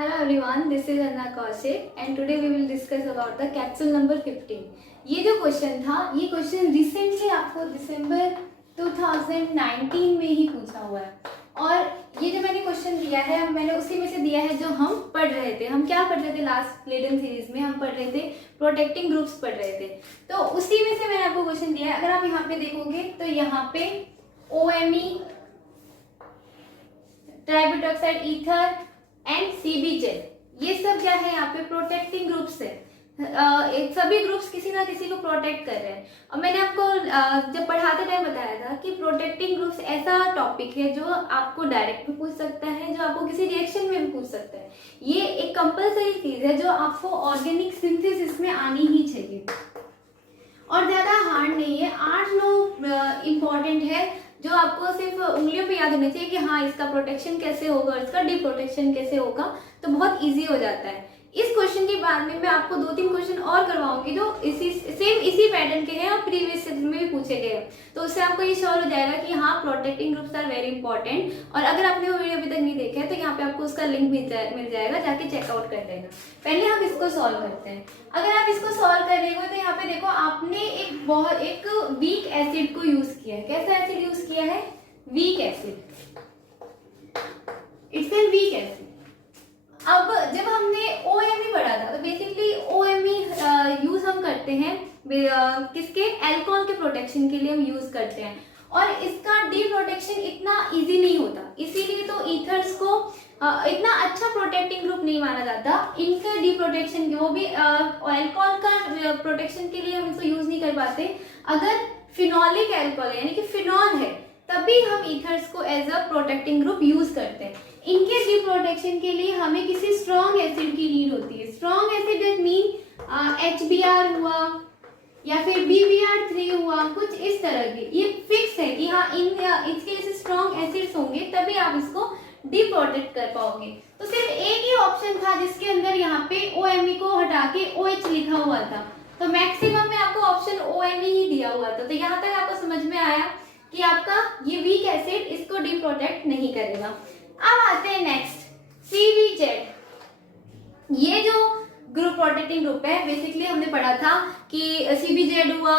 Hello everyone, this is Anna Kaushik and today we will discuss about the capsule number 15. ये जो question था, ये question recently आपको दिसंबर 2019 में ही पूछा हुआ है और ये जो मैंने क्वेश्चन दिया है मैंने उसी में से दिया है जो हम पढ़ रहे थे। हम क्या पढ़ रहे थे लास्ट लेडन सीरीज में? हम पढ़ रहे थे प्रोटेक्टिंग ग्रुप्स पढ़ रहे थे, तो उसी में से मैंने आपको क्वेश्चन दिया है। अगर आप यहाँ पे देखोगे तो यहाँ पे OMe, ट्राइब्यूटॉक्साइड ईथर एंड CBZ ये सब क्या है यहाँ पे प्रोटेक्टिंग ग्रुप्स है। सभी ग्रुप्स किसी ना किसी को प्रोटेक्ट कर रहे हैं। और मैंने आपको जब पढ़ाते टाइम बताया था कि प्रोटेक्टिंग ग्रुप्स ऐसा टॉपिक है जो आपको डायरेक्ट भी पूछ सकता है, जो आपको किसी रिएक्शन में भी पूछ सकता है। ये एक कंपलसरी चीज है जो आपको ऑर्गेनिक सिंथेसिस में आनी ही चाहिए और ज्यादा हार्ड नहीं है। 8-9 इम्पॉर्टेंट है जो आपको सिर्फ उंगलियों पे याद होना चाहिए कि हाँ इसका प्रोटेक्शन कैसे होगा, इसका डी प्रोटेक्शन कैसे होगा, तो बहुत इजी हो जाता है। इस क्वेश्चन के बाद में मैं आपको 2-3 क्वेश्चन और करवाऊंगी जो इसी पैटर्न के हैं और प्रीवियस सेशन में भी पूछे गए हैं, तो उससे आपको ये श्योर हो जाएगा कि हाँ protecting groups are very important. और अगर आपने वो वीडियो अभी तक नहीं देखा है तो यहाँ पे आपको उसका लिंक मिल जाएगा, जाके चेकआउट कर लेना। पहले हम इसको सॉल्व करते हैं। अगर आप इसको सॉल्व करेंगे तो यहाँ पे देखो आपने एक वीक एसिड को यूज किया है। कैसा एसिड यूज किया है? Weak acid. It's an weak acid. अब जब हमने OMe पढ़ा था तो बेसिकली OMe यूज हम करते हैं किसके? अल्कोहल के प्रोटेक्शन के लिए हम यूज करते हैं और इसका डी प्रोटेक्शन इतना इजी नहीं होता, इसीलिए तो ईथर्स को इतना अच्छा प्रोटेक्टिंग ग्रुप नहीं माना जाता। इनका डी प्रोटेक्शन वो भी अल्कोहल का प्रोटेक्शन के लिए हम इसको यूज नहीं कर पाते। अगर फिनोलिक अल्कोहल यानी कि फिनॉल है तभी हम ईथर्स को as a protecting group use करते हैं। इनके डी प्रोटेक्शन के लिए हमें किसी स्ट्रॉन्ग एसिड की नीड होती है। Strong acid that mean HBr हुआ या फिर BBr3 हुआ, कुछ इस तरह के। ये फिक्स है कि हाँ इसके जैसे स्ट्रॉन्ग एसिड्स होंगे तभी आप इसको डी प्रोटेक्ट कर पाओगे। तो सिर्फ एक ही ऑप्शन था जिसके अंदर यहाँ पे OMe को हटा के OH लिखा हुआ था, तो मैक्सिमम में आपको ऑप्शन OMe ही दिया हुआ था। तो यहाँ तक आपको समझ में आया कि आपका ये वीक एसिड इसको डी प्रोटेक्ट नहीं करेगा। अब आते हैं नेक्स्ट CBZ। ये जो ग्रुप प्रोटेक्टिंग ग्रुप है बेसिकली हमने पढ़ा था कि CBZ हुआ,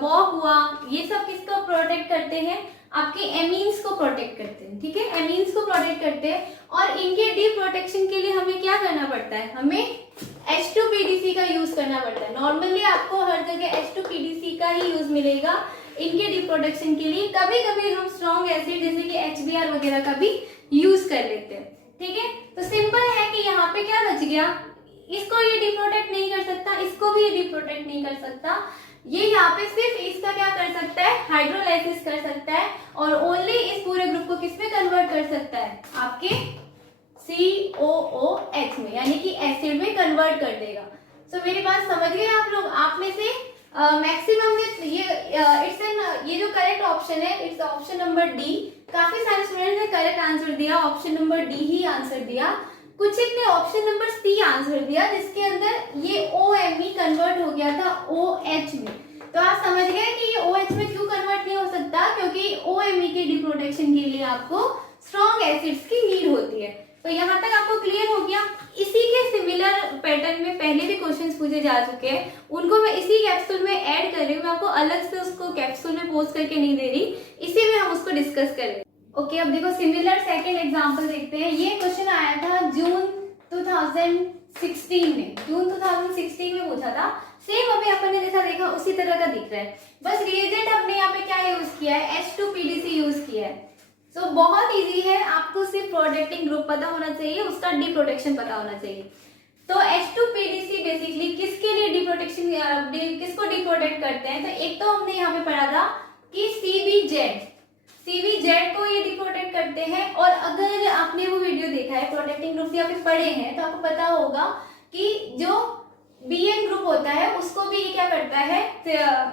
BOC हुआ, ये सब किसको प्रोटेक्ट करते हैं? आपके एमीन्स को प्रोटेक्ट करते हैं। ठीक है, एमीन्स को प्रोटेक्ट करते हैं और इनके डी प्रोटेक्शन के लिए हमें क्या करना पड़ता है? हमें H2PDC का यूज करना पड़ता है। नॉर्मली आपको हर जगह H2PDC का ही यूज मिलेगा इनके डी प्रोटेक्शन के लिए। कभी कभी हम स्ट्रॉन्ग एसिड जैसे कि HBr वगैरह का भी यूज कर लेते हैं। ठीक है, तो सिंपल है कि यहाँ पे क्या बच गया? इसको ये डी प्रोटेक्ट नहीं कर सकता, इसको भी ये डी प्रोटेक्ट नहीं कर सकता। ये यहाँ पे सिर्फ इसका क्या कर सकता है? हाइड्रोलाइसिस कर सकता है और ओनली इस पूरे ग्रुप को किस में कन्वर्ट कर सकता है? आपके COOH में, यानी कि एसिड में कन्वर्ट कर देगा। सो मेरी बात समझ गए आप लोग? आप में से मैक्सिमम ने ये जो करेक्ट ऑप्शन है इट्स ऑप्शन नंबर डी। काफी सारे स्टूडेंट्स ने करेक्ट आंसर दिया, ऑप्शन नंबर डी ही आंसर दिया। कुछ एक ने ऑप्शन नंबर C आंसर दिया जिसके अंदर ये OMe कन्वर्ट हो गया था OH में। तो आप समझ गए कि ये OH में क्यों कन्वर्ट नहीं हो सकता? क्योंकि OMe के डी प्रोटेक्शन के लिए आपको स्ट्रॉन्ग एसिड्स की नीड होती है। तो यहाँ तक आपको क्लियर हो गया। इसी के सिमिलर पैटर्न में पहले भी क्वेश्चंस पूछे जा चुके हैं, उनको मैं इसी कैप्सूल में ऐड कर रही हूँ। मैं आपको अलग से उसको कैप्सूल में पोस्ट करके नहीं दे रही, इसी में हम उसको डिस्कस कर लेंगे। ओके, अब देखो सिमिलर सेकंड एग्जांपल देखते हैं। ये क्वेश्चन आया था जून 2016 में। जून 2016 में पूछा था। सेम अभी अपन ने जैसा देखा उसी तरह का दिख रहा है, बस रिएजेंट हमने यहाँ पे क्या यूज किया है? H2PDC यूज किया है। सो बहुत इजी है, आपको सिर्फ प्रोटेक्टिंग ग्रुप पता होना चाहिए, उसका डी प्रोटेक्शन पता होना चाहिए। तो H2PDC बेसिकली किसके लिए डी प्रोटेक्शन, किसको डी प्रोटेक्ट करते हैं? तो एक तो हमने यहाँ पे पढ़ा था कि CBZ को ये डी प्रोटेक्ट करते हैं। और अगर आपने वो वीडियो देखा है प्रोटेक्टिंग ग्रुप या फिर पढ़े हैं तो आपको पता होगा कि जो BN ग्रुप होता है उसको भी ये क्या करता है?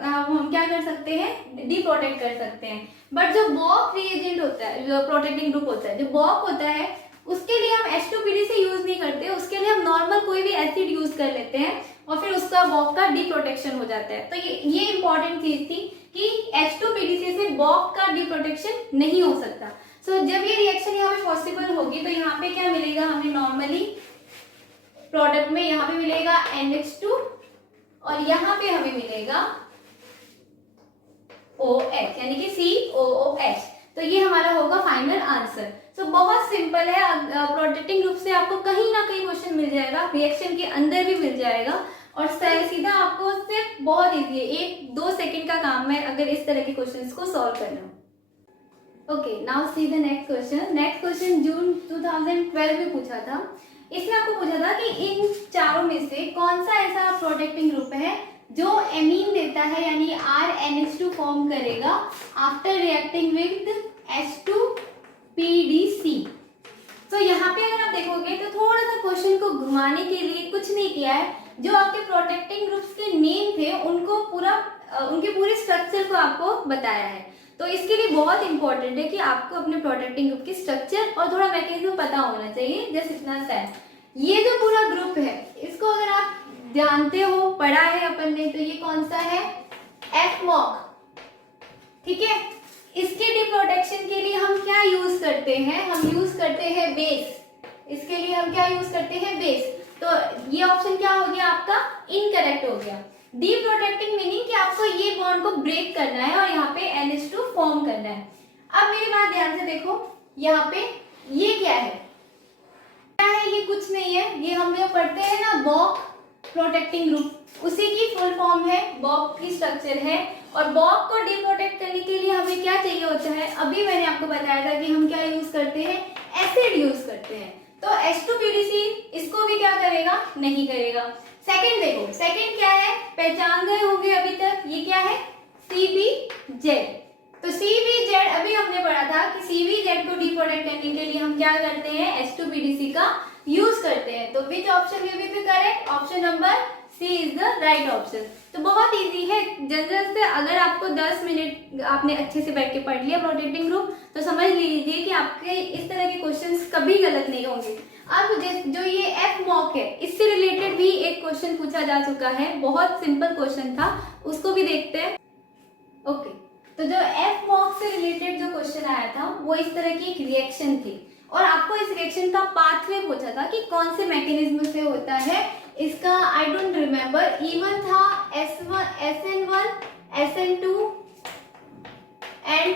हम क्या कर सकते हैं? डी प्रोटेक्ट कर सकते हैं। बट जो BOC रिएजेंट होता है, जो प्रोटेक्टिंग ग्रुप होता है, जो BOC होता है, उसके लिए हम H2PDC यूज नहीं करते, उसके लिए हम नॉर्मल कोई भी एसिड यूज कर लेते हैं और फिर उसका BOC का डी प्रोटेक्शन हो जाता है। तो ये इंपॉर्टेंट चीज थी कि H2PDC से BOC का डी प्रोटेक्शन नहीं हो सकता। सो जब ये रिएक्शन यहाँ पे पॉसिबल होगी तो यहाँ पे क्या मिलेगा हमें नॉर्मली प्रोडक्ट में, यहाँ पे मिलेगा NH2 और यहाँ पे हमें मिलेगा OH यानी कि COOH। तो ये हमारा होगा फाइनल आंसर। तो बहुत सिंपल है, प्रोटेक्टिंग ग्रुप से आपको कहीं ना कहीं क्वेश्चन मिल जाएगा, रिएक्शन के अंदर भी मिल जाएगा और सीधा आपको सिर्फ बहुत इजी है, 1-2 सेकंड का काम है अगर इस तरह के क्वेश्चंस को सॉल्व करना। Okay, now see the next question. Next question जून 2012 में पूछा था। इसमें आपको पूछा था कि इन चारों में से कौन सा ऐसा प्रोटेक्टिंग ग्रुप है जो एमीन देता है यानी RNH2 फॉर्म करेगा आफ्टर रिएक्टिंग विद H2PDC। तो यहाँ पे अगर आप देखोगे तो थोड़ा सा क्वेश्चन को घुमाने के लिए कुछ नहीं किया है, जो आपके प्रोटेक्टिंग ग्रुप्स के नेम थे उनको उनके पूरे स्ट्रक्चर को आपको बताया है। तो इसके लिए बहुत इंपॉर्टेंट है कि आपको अपने प्रोटेक्टिंग ग्रुप की स्ट्रक्चर और थोड़ा मैकेनिज्म पता होना चाहिए। जस्ट इतना सा है। ये जो पूरा ग्रुप है इसको अगर आप जानते हो, पढ़ा है अपन ने, तो ये कौन सा है? FMOC। ठीक है, इसके डिप्रोटेक्शन के लिए हम क्या यूज करते हैं? हम यूज करते हैं बेस। इसके लिए हम क्या यूज करते हैं? बेस। तो ये ऑप्शन क्या हो गया आपका? इनकरेक्ट हो गया। डिप्रोटेक्टिंग मीनिंग कि आपको ये बॉन्ड को ब्रेक करना है और यहाँ पे NH2 फॉर्म करना है। अब मेरी बात ध्यान से देखो, यहाँ पे ये क्या है? क्या है ये? कुछ नहीं है, ये हम जो पढ़ते हैं ना बॉक प्रोटेक्टिंग ग्रुप, उसी की फुल फॉर्म है, बॉक की स्ट्रक्चर है। और बॉक को डिप्रोटेक्ट करने के लिए हमें क्या चाहिए होता है? अभी मैंने आपको बताया था कि हम क्या यूज करते हैं? एसिड यूज करते हैं। तो H2PDC इसको भी क्या करेगा? नहीं करेगा। सेकंड देखो, सेकंड क्या है? पहचान गए होंगे अभी तक, ये क्या है? CBZ। तो CBZ अभी हमने पढ़ा था कि CBZ को डिप्रोटेक्ट करने के लिए हम क्या करते हैं? H2PDC का यूज करते हैं। तो which option will be the correct? Option number C is the right option. तो बहुत इजी है, जनरल से अगर आपको 10 मिनट आपने अच्छे से बैठ के पढ़ लिया प्रोटेक्टिंग ग्रुप तो समझ लीजिए कि आपके इस तरह के क्वेश्चंस कभी गलत नहीं होंगे। अब जो ये FMOC है, इससे रिलेटेड भी एक क्वेश्चन पूछा जा चुका है, बहुत सिंपल क्वेश्चन था, उसको भी देखते हैं। ओके, तो जो FMOC से रिलेटेड जो क्वेश्चन आया था वो इस तरह की एक रिएक्शन थी और आपको इस रिएक्शन का पाथवे पूछा था कि कौन से मैकेनिज्म से होता है। इसका आई डोंट रिमेम्बर, E1 था, SN1, SN2 एंड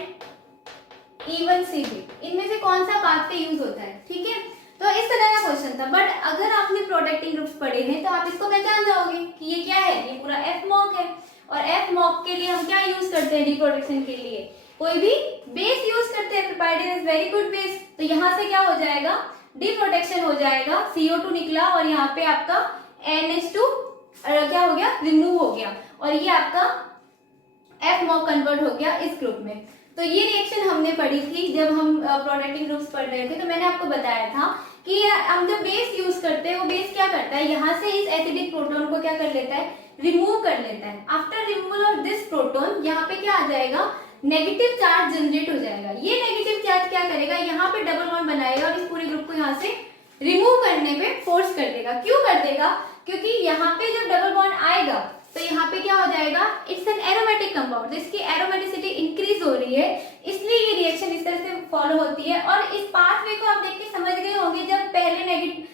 E1CB, इनमें से कौन सा पाथवे यूज होता है? ठीक है, तो इस तरह का क्वेश्चन था। बट अगर आपने प्रोटेक्टिंग ग्रुप्स पढ़े हैं तो आप इसको पहचान जाओगे कि ये क्या है? ये पूरा FMOC है। और FMOC के लिए हम क्या यूज करते हैं डिप्रोटेक्शन के लिए? कोई भी बेस यूज करते हैं। प्रोपाइडिन इज वेरी गुड बेस। तो यहाँ से क्या हो जाएगा? डिप्रोटेक्शन हो जाएगा, CO2 निकला और यहाँ पे आपका NH2 क्या हो गया? रिमूव हो गया और ये आपका FMOC कन्वर्ट हो गया इस ग्रुप में। तो ये रिएक्शन हमने पढ़ी थी जब हम प्रोटेक्टिंग ग्रुप्स पढ़ रहे थे। तो मैंने आपको बताया था कि हम जब बेस यूज करते हैं वो बेस क्या करता है? यहाँ से इस एसिडिक प्रोटोन को क्या कर लेता है? रिमूव कर लेता है। After removal of this proton यहाँ पे क्या आ जाएगा? नेगेटिव चार्ज जनरेट हो जाएगा। ये नेगेटिव चार्ज क्या करेगा? यहाँ पे डबल बॉन्ड बनाएगा और इस पूरे ग्रुप को यहाँ से रिमूव करने पे फोर्स कर देगा। क्यों कर देगा? क्योंकि यहाँ पे जब डबल बॉन्ड आएगा तो यहाँ पे क्या हो जाएगा? इट्स एन एरोमेटिक कंपाउंड, इसकी एरोमेटिसिटी इंक्रीज हो रही है, इसलिए ये रिएक्शन इस तरह से फॉलो होती है। और इस पाथवे को आप देख के समझ गए होंगे, जब पहले नेगेटिव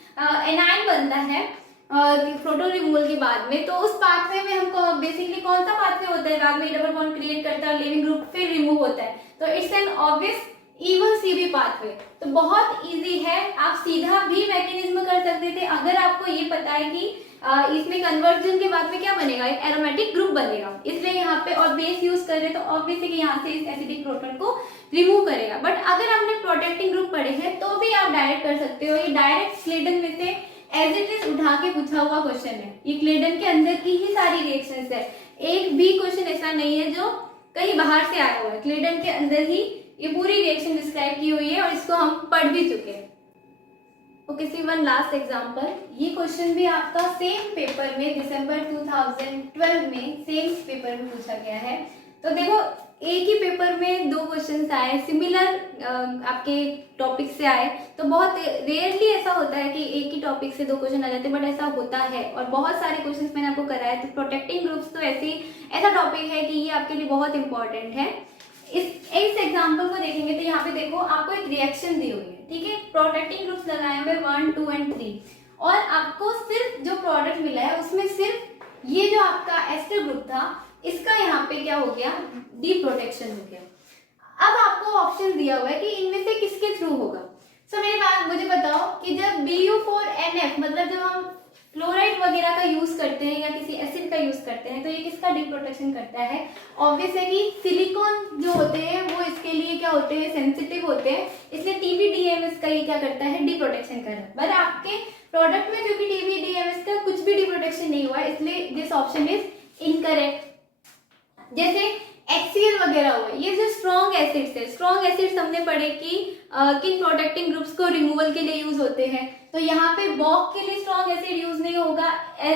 एनाइन बनता है प्रोटोन रिमूवल के बाद में, तो उस पाथवे में हमको बेसिकली कौन सा पाथवे होता है? बाद में डबल बॉन्ड क्रिएट करता है, लिविंग ग्रुप फिर रिमूव होता है। तो it's an obvious E1CB pathway. तो बहुत इजी है, आप सीधा भी मैकेनिज्म कर सकते थे अगर आपको ये पता है कि इसमें कन्वर्जन के बाद में क्या बनेगा? एक एरोमेटिक ग्रुप बनेगा। इसलिए यहाँ पे और बेस यूज कर रहे तो ऑब्वियसली कि यहाँ से इस एसिडिक प्रोटोन को रिमूव करेगा। बट अगर आपने प्रोटेक्टिंग ग्रुप पढ़े हैं तो भी आप डायरेक्ट कर सकते हो। ये डायरेक्ट क्लेडन में से एज इट इज उठा के पूछा हुआ क्वेश्चन है। ये क्लेडन के अंदर की ही सारी रिएक्शंस है, एक भी क्वेश्चन ऐसा नहीं है जो कहीं बाहर से आया हुआ है। क्लेडन के अंदर ही ये पूरी रिएक्शन डिस्क्राइब की हुई है और इसको हम पढ़ भी चुके हैं। ओके, सी वन लास्ट एग्जांपल। ये क्वेश्चन भी आपका सेम पेपर में दिसंबर 2012 में सेम पेपर में पूछा गया है। तो देखो, एक ही पेपर में 2 क्वेश्चंस आए, सिमिलर आपके टॉपिक से आए। तो बहुत रेयरली ऐसा होता है कि एक ही टॉपिक से 2 क्वेश्चन आ जाते हैं, बट ऐसा होता है और बहुत सारे क्वेश्चंस मैंने आपको कराए। तो प्रोटेक्टिंग ग्रुप्स तो ऐसा टॉपिक है कि ये आपके लिए बहुत इंपॉर्टेंट है। इस एग्जाम्पल को देखेंगे तो यहाँ पे देखो आपको एक रिएक्शन दी हुई है, ठीक है। प्रोटेक्टिंग ग्रुप्स लगाए हुए 1, 2 एंड 3 और आपको सिर्फ जो प्रोडक्ट मिला है उसमें सिर्फ ये जो आपका एस्टर ग्रुप था इसका यहाँ पे क्या हो गया, डी प्रोटेक्शन हो गया। अब आपको ऑप्शन दिया हुआ है कि इनमें से किसके थ्रू होगा। सो मेरी बात मुझे बताओ कि जब BU4NF मतलब जब हम फ्लोराइड वगैरह का यूज करते हैं या किसी एसिड का यूज करते हैं तो ये किसका डी प्रोटेक्शन करता है। ऑब्वियस है कि सिलिकॉन जो होते हैं वो इसके लिए क्या होते हैं, सेंसिटिव होते हैं, इसलिए TBDMS का ये क्या करता है, डी प्रोटेक्शन कर रहा है। बट आपके प्रोडक्ट में क्योंकि TBDMS का कुछ भी डी प्रोटेक्शन नहीं हुआ इसलिए दिस ऑप्शन इज इनकरेक्ट। जैसे HCl वगैरह हुआ, ये जो स्ट्रॉन्ग एसिड्स है, स्ट्रॉन्ग एसिड्स हमने पढ़े कि किन प्रोटेक्टिंग ग्रुप्स को रिमूवल के लिए यूज होते हैं। तो यहाँ पे बॉक के लिए स्ट्रॉन्ग एसिड यूज नहीं होगा,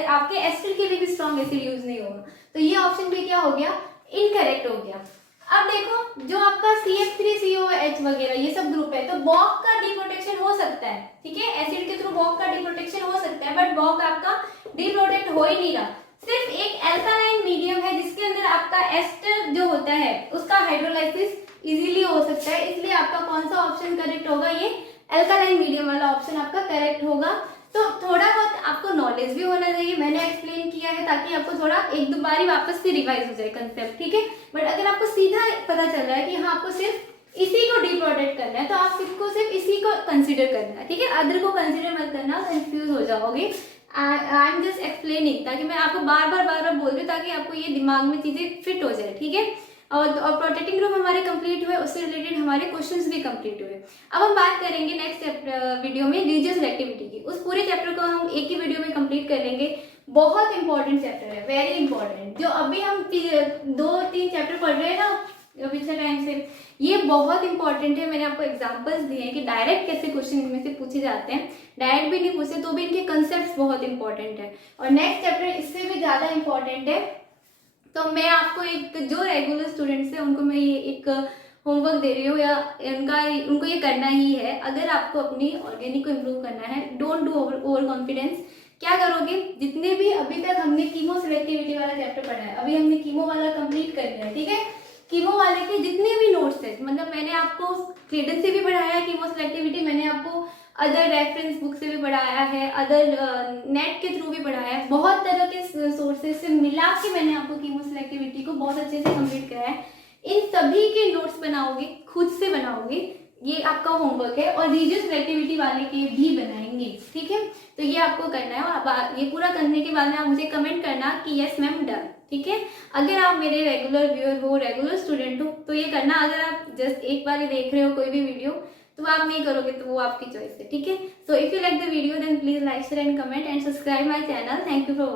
आपके एस्टर के लिए भी स्ट्रॉन्ग एसिड यूज नहीं होगा, तो ये ऑप्शन भी क्या हो गया, इनकरेक्ट हो गया। अब देखो जो आपका CH3COH वगैरह ये सब ग्रुप है तो बॉक का डी प्रोटेक्शन हो सकता है, ठीक है, एसिड के थ्रू बॉक का डी प्रोटेक्शन हो सकता है, बट बॉक आपका डी प्रोटेक्ट हो ही नहीं रहा। सिर्फ एक अल्कालाइन मीडियम है जिसके अंदर आपका एस्टर जो होता है उसका हाइड्रोलाइसिस इजीली हो सकता है, इसलिए आपका कौन सा ऑप्शन करेक्ट होगा, ये अल्कालाइन मीडियम वाला ऑप्शन आपका करेक्ट होगा। तो थोड़ा बहुत आपको नॉलेज भी होना चाहिए, मैंने एक्सप्लेन किया है ताकि आपको थोड़ा एक दो बार वापस से रिवाइज हो जाए कंसेप्ट, ठीक है। बट अगर आपको सीधा पता चल रहा है कि हाँ आपको सिर्फ इसी को डी प्रोटेक्ट करना है तो आप सिर्फ इसी को कंसिडर करना है, ठीक है, अदर को कंसिडर मत करना, कंफ्यूज हो जाओगे। आई एम जस्ट एक्सप्लेनिंग ताकि मैं आपको बार बार बोल रही हूँ ताकि आपको ये दिमाग में चीजें फिट हो जाए, ठीक है। और प्रोटेक्टिंग ग्रुप हमारे कंप्लीट हुए, उससे रिलेटेड हमारे क्वेश्चंस भी कंप्लीट हुए। अब हम बात करेंगे नेक्स्ट वीडियो में रिलीजियस एक्टिविटी की। उस पूरे चैप्टर को हम एक ही वीडियो में कंप्लीट कर लेंगे। बहुत इंपॉर्टेंट चैप्टर है, वेरी इंपॉर्टेंट। जो अभी हम 2-3 चैप्टर पढ़ रहे हैं ना पिछले टाइम से, ये बहुत इंपॉर्टेंट है। मैंने आपको एग्जांपल्स दिए हैं कि डायरेक्ट कैसे क्वेश्चन इनमें से पूछे जाते हैं, डायरेक्ट भी नहीं पूछे तो भी इनके कंसेप्ट बहुत इंपॉर्टेंट है। और नेक्स्ट चैप्टर इससे भी ज्यादा इंपॉर्टेंट है। तो मैं आपको एक जो रेगुलर स्टूडेंट्स हैं उनको मैं ये एक होमवर्क दे रही हूँ या उनको ये करना ही है। अगर आपको अपनी ऑर्गेनिक को इम्प्रूव करना है, डोंट डू ओवर कॉन्फिडेंस। क्या करोगे, जितने भी अभी तक हमने कीमो सिलेक्टिविटी वाला चैप्टर पढ़ा है, अभी हमने कीमो वाला कंप्लीट कर लिया है, ठीक है। कीमो वाले के जितने भी नोट्स है, मतलब मैंने आपको क्रेडिट से भी पढ़ाया कीमो सिलेक्टिविटी, मैंने आपको अदर रेफरेंस बुक से भी पढ़ाया है, अदर नेट के थ्रू भी पढ़ाया है, बहुत तरह के सोर्सेज से मिला के मैंने आपको कीमो सिलेक्टिविटी को बहुत अच्छे से कंप्लीट कराया है। इन सभी के नोट्स बनाओगे, खुद से बनाओगे, ये आपका होमवर्क है। और रिलीजियस सिलेक्टिविटी वाले के भी बनाएंगे, ठीक है। तो ये आपको करना है और ये पूरा करने के बाद में आप मुझे कमेंट करना कि यस मैम डन, ठीक है। अगर आप मेरे रेगुलर व्यूअर हो, रेगुलर स्टूडेंट हो तो ये करना। अगर आप जस्ट एक बार ही देख रहे हो कोई भी वीडियो तो आप नहीं करोगे तो वो आपकी चॉइस है, ठीक है। So if you like the video then please like share and comment and subscribe my channel. Thank you for